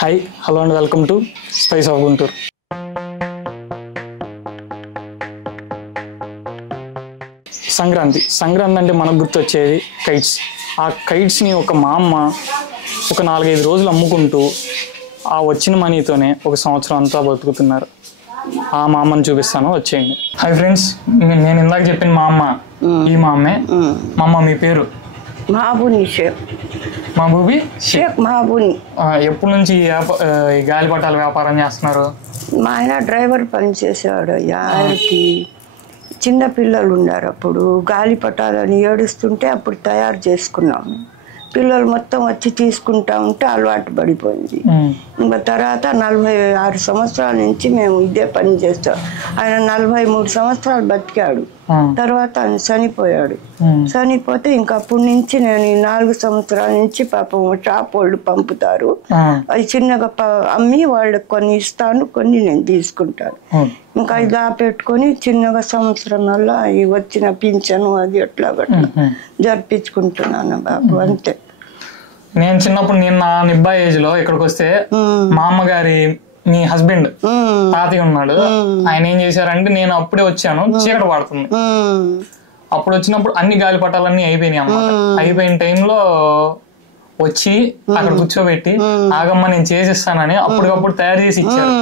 Hi hello and welcome to spice of Guntur. Sankranti అంటే మనకు గుర్తొచ్చేది కైట్స్. ఆ కైట్స్ని మా అమ్మ ఒక 4-5 రోజులు అమ్ముకుంటూ ఆ వచ్చిన మనీతోనే ఒక సంవత్సరం అంతా బతుకుతున్నారు. మా అమ్మని చూపిస్తాను, వచ్చేయండి. హాయ్ ఫ్రెండ్స్, నేను ఇందాక చెప్పిన మా అమ్మ ఈ మా అమ్మే. మా అమ్మ మీ పేరు? మహబూని షేక్. మహబూబీ షేక్ మహబూని. ఎప్పటి నుంచి ఈ గాలిపటాల వ్యాపారం చేస్తున్నారు? మా ఆయన డ్రైవర్ పని చేసేవాడు. ఆయనకి చిన్న పిల్లలు ఉన్నారు. అప్పుడు గాలిపటాలని ఏడుస్తుంటే అప్పుడు తయారు చేసుకున్నాము. పిల్లలు మొత్తం వచ్చి తీసుకుంటా ఉంటే అలవాటు పడిపోయింది. ఇంకా తర్వాత 46 సంవత్సరాల నుంచి మేము ఇదే పని చేస్తాం. ఆయన 43 సంవత్సరాలు బతికాడు. తర్వాత ఆయన చనిపోయాడు. చనిపోతే ఇంకా అప్పటి నుంచి నేను ఈ 4 సంవత్సరాల నుంచి పాపం షాప్ వాళ్ళు పంపుతారు. అది చిన్నగా అమ్మి వాళ్ళకి కొన్ని ఇస్తాను, కొన్ని నేను తీసుకుంటాను. ఇంకా ఇది పెట్టుకొని చిన్నగా సంవత్సరం వల్ల ఈ వచ్చిన పింఛను అది ఎట్లా జరిపించుకుంటున్నాను బాబు, అంతే. నేను చిన్నప్పుడు నా నిబ్బా ఏజ్ లో ఇక్కడికి వస్తే మా అమ్మగారి మీ హస్బెండ్ తాతయ్య ఉన్నాడు. ఆయన ఏం చేశారంటే, నేను అప్పుడే వచ్చాను, చీకటి పడుతుంది. అప్పుడు వచ్చినప్పుడు అన్ని గాలిపటాలన్నీ అయిపోయినాయి అన్నమాట. అయిపోయిన టైంలో వచ్చి అక్కడ కూర్చోబెట్టి, ఆగమ్మ నేను చేసిస్తానని అప్పటికప్పుడు తయారు చేసి ఇచ్చారు.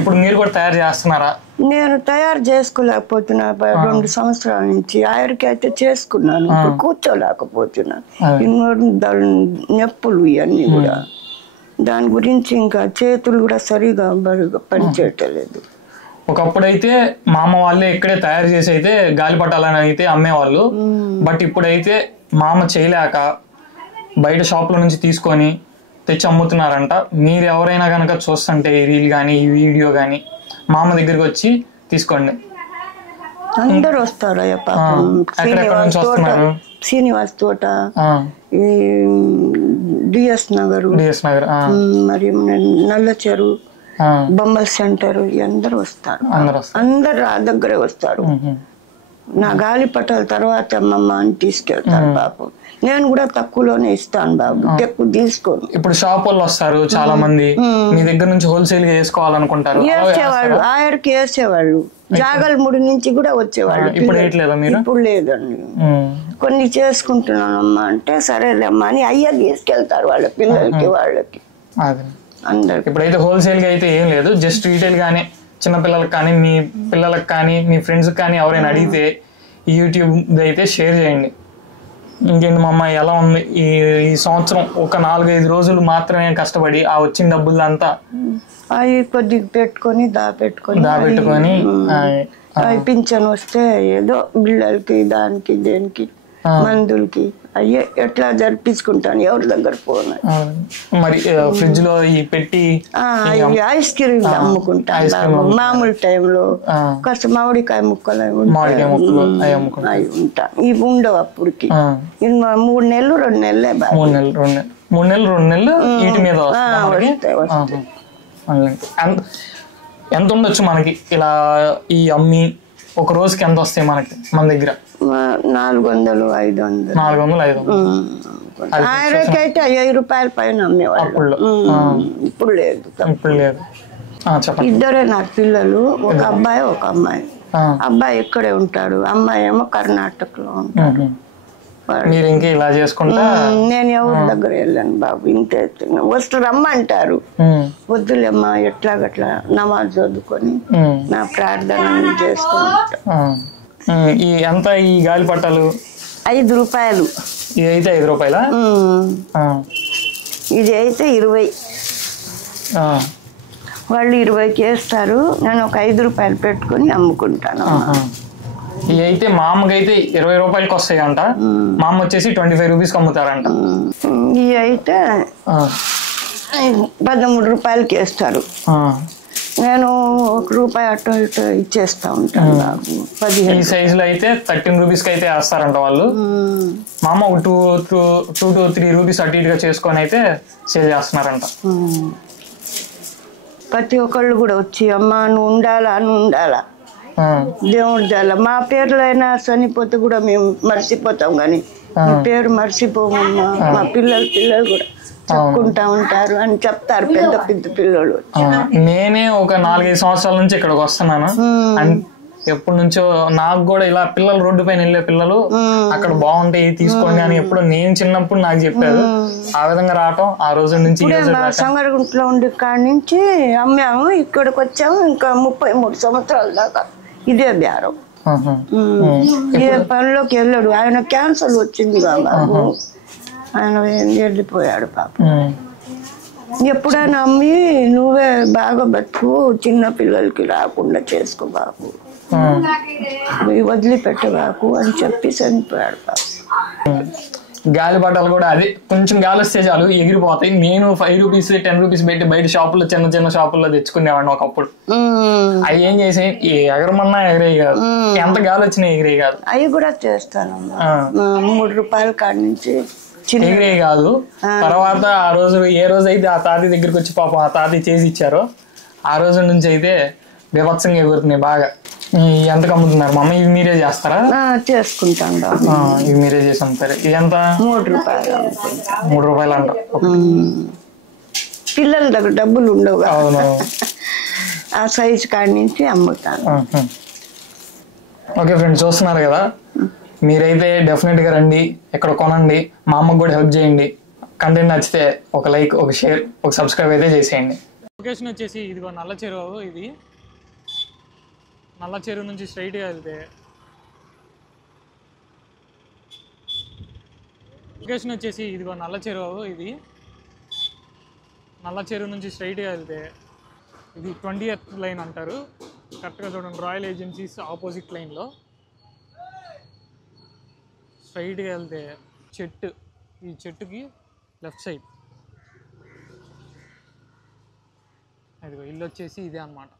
ఇప్పుడు మీరు కూడా తయారు చేస్తున్నారా? నేను తయారు చేసుకోలేకపోతున్నా 2 సంవత్సరాల నుంచి. ఆయనకి అయితే చేసుకున్నాను, కూర్చోలేకపోతున్నాను. నొప్పులు ఇవన్నీ కూడా, దాని గురించి ఇంకా చేతులు కూడా సరిగా పనిచేయట్లేదు. ఒకప్పుడైతే మా అమ్మ వాళ్ళే ఇక్కడే తయారు చేసి అయితే గాలిపటాలని అయితే అమ్మేవాళ్ళు. బట్ ఇప్పుడైతే మా అమ్మ చేయలేక బయట షాపుల నుంచి తీసుకొని తెచ్చి అమ్ముతున్నారంట. మీరు ఎవరైనా కనుక చూస్తుంటే ఈ రీల్ కానీ ఈ వీడియో కానీ మా అమ్మ దగ్గరికి వచ్చి తీసుకోండి. అందరు వస్తారు. శ్రీనివాస్ తోట, ఈ డిఎస్ నగర్, మరి నల్ల చెరువు, బొమ్మల సెంటర్, అందరు వస్తారు. అందరు ఆ దగ్గరే వస్తారు. నా గాలిపటాల తర్వాత అమ్మమ్మ అని తీసుకెళ్తారు పాపం. నేను కూడా తక్కువలోనే ఇస్తాను బాబు, ఎక్కువ తీసుకోను. ఇప్పుడు షాప్ వాళ్ళు వస్తారు చాలా మంది, మీ దగ్గర నుంచి హోల్సేల్ గా వేసుకోవాలనుకుంటారు. వేసేవాళ్ళు, ఆయనకి వేసేవాళ్ళు, జాగల్మూడి నుంచి కూడా వచ్చేవాళ్ళు. ఇప్పుడు లేదండి, కొన్ని చేసుకుంటున్నానమ్మా అంటే సరేలేమ్మా అని అయ్యా తీసుకెళ్తారు వాళ్ళ పిల్లలకి వాళ్ళకి అందరికి. ఇప్పుడైతే హోల్సేల్ గా అయితే ఏం లేదు, జస్ట్ రీటైల్ గానే చిన్న పిల్లలకు కానీ మీ పిల్లలకు కానీ మీ ఫ్రెండ్స్ కానీ ఎవరైనా అడిగితే యూట్యూబ్ అయితే షేర్ చేయండి. ఇంకేంటి మా అమ్మ, ఎలా ఉంది ఈ సంవత్సరం? ఒక 4-5 రోజులు మాత్రమే కష్టపడి ఆ వచ్చిన డబ్బులంతా అవి కొద్దిగా పెట్టుకొని దాపెట్టుకొని పింఛన్ వస్తే ఏదో బిళ్ళలకి దానికి దేనికి మందులకి అయ్యే ఎట్లా జరిపించుకుంటాను, ఎవరి దగ్గర పోను. మరి ఫ్రిడ్జ్ లో ఈ పెట్టి ఐస్ క్రీమ్ అమ్ముకుంటాను మామూలు టైంలో. కాస్త మామిడికాయ ముక్కలు అవి ఉంటా. ఇవి ఉండవు అప్పటికి. 3 నెలలు 2 నెలలే బాగా. 3 నెలలు వీటి మీద వస్తాయి. ఎంత ఉండొచ్చు మనకి ఇలా ఈ అమ్మి ఒక రోజుకి ఎంత వస్తాయి మనకి? మన దగ్గర 400, 500. ఆయనకైతే 5 రూపాయల పైన అమ్మేవాళ్ళు. ఇప్పుడు లేదు. ఇద్దరే నాకు పిల్లలు, ఒక అబ్బాయి ఒక అమ్మాయి. అబ్బాయి ఇక్కడే ఉంటాడు, అమ్మాయి ఏమో కర్ణాటకలో ఉంటాడు. మీరు ఇంకా ఇలా చేసుకుంటా? నేను ఎవరి దగ్గర వెళ్ళాను బాబు, ఇంతే. వస్తు రమ్మంటారు, వద్దులేమ్మా ఎట్లాగట్లా నమాజ్ చదువుకొని నా ప్రార్థన చేసుకుంటా. ఎంత ఈ గాలిపటాలు? 5 రూపాయలు. ఇది అయితే 5 రూపాయలా? ఇది అయితే 20. వాళ్ళు 20కి వేస్తారు, నేను ఒక 5 రూపాయలు పెట్టుకుని అమ్ముకుంటాను. ఇవి అయితే మా అమ్మకైతే 20 రూపాయలకి వస్తాయి అంట. మా అమ్మ వచ్చేసి 25 రూపీస్కి అమ్ముతారంట. ఇవి అయితే 13 రూపాయలకి వేస్తారు. నేను 1 రూపాయి అటు ఇటు ఇచ్చేస్తా ఉంటాను. 15 ఈ సైజులో అయితే 13 రూపీస్కి అయితే వేస్తారంట వాళ్ళు. మా అమ్మ ఒక 2 to 3 రూపీస్ అటు ఇటుగా చేసుకొని అయితే సేల్ చేస్తున్నారంట. ప్రతి ఒక్కళ్ళు కూడా వచ్చి అమ్మా నువ్వు ఉండాలా దేవుడి దళ మా పేర్లు అయినా చనిపోతే కూడా మేము మర్చిపోతాం, కానీ మీ పేరు మర్చిపోమమ్మా. మా పిల్లలు కూడా చెప్పుకుంటా ఉంటారు అని చెప్తారు పెద్ద పెద్ద పిల్లలు. నేనే ఒక 4-5 సంవత్సరాల నుంచి ఇక్కడికి వస్తున్నాను. ఎప్పటి నుంచో నాకు కూడా ఇలా పిల్లలు రోడ్డు పైన వెళ్ళే పిల్లలు అక్కడ బాగుంటాయి తీసుకోండి అని ఎప్పుడు నేను చిన్నప్పుడు నాకు చెప్పారు. ఆ విధంగా రావటం ఆ రోజు నుంచి సంగరగుంట్లో ఉండి కాడి నుంచి అమ్మాము, ఇక్కడికి వచ్చాము. ఇంకా 33 సంవత్సరాల దాకా ఇదే బేరం. ఏ పనిలోకి వెళ్ళాడు. ఆయన క్యాన్సర్ వచ్చింది బాబు, ఆయన వెళ్ళిపోయాడు పాప. ఎప్పుడైనా అమ్మి నువ్వే బాగా బతుకు, చిన్న పిల్లలకి రాకుండా చేసుకో బాబు, వదిలిపెట్టబాకు అని చెప్పి చనిపోయాడు పాప. గాలి పటాలు కూడా అదే కొంచెం గాలి వస్తే చాలు ఎగిరిపోతాయి. నేను 5 రూపీస్ 10 రూపీస్ పెట్టి బయట షాపుల్లో చిన్న చిన్న షాపుల్లో తెచ్చుకునేవాడిని ఒకప్పుడు. అవి ఏం చేసి ఎగరమన్నా ఎగిరే కాదు, ఎంత గాలి వచ్చినా ఎగిరే కాదు. అవి కూడా చేస్తాను 3 రూపాయల కాడి నుంచి ఎగిరే కాదు. తర్వాత ఆ రోజు ఏ రోజు అయితే ఆ తాతయ్య దగ్గరికి వచ్చి పాపం ఆ తాతయ్య చేసి ఇచ్చారో ఆ రోజు నుంచి అయితే బీభత్సంగా ఎగురుతున్నాయి బాగా. ఎంతకు అమ్ముతున్నారు మా అమ్మ? ఇవి మీరే చేస్తారా? చేసుకుంటాను. ఇవి మీరే చేసి అమ్ముతారు. ఇది ఎంత? 3 రూపాయలు. 3 రూపాయలు అంట. పిల్లల దగ్గర డబ్బులు ఉండవు. అవును. ఆ సైజు కాడి నుంచి అమ్ముతాను. ఓకే ఫ్రెండ్స్, చూస్తున్నారు కదా, మీరైతే డెఫినెట్ గా రండి, ఇక్కడ కొనండి, మా అమ్మకు కూడా హెల్ప్ చేయండి. కంటెంట్ నచ్చితే ఒక లైక్, ఒక షేర్, ఒక సబ్స్క్రైబ్ అయితే చేసేయండి. లొకేషన్ వచ్చేసి ఇదిగో నల్ల చెరువు. ఇది నల్ల చెరువు నుంచి స్ట్రైట్గా వెళ్తే లొకేషన్ వచ్చేసి ఇదిగో నల్ల చెరువు. ఇది నల్ల చెరువు నుంచి స్ట్రైట్గా వెళ్తే ఇది 20th లైన్ అంటారు. కరెక్ట్గా చూడండి, రాయల్ ఏజెన్సీస్ ఆపోజిట్ లైన్లో స్ట్రైట్గా వెళ్తే చెట్టు, ఈ చెట్టుకి లెఫ్ట్ సైడ్ ఇదిగో ఇల్లు వచ్చేసి ఇదే అన్నమాట.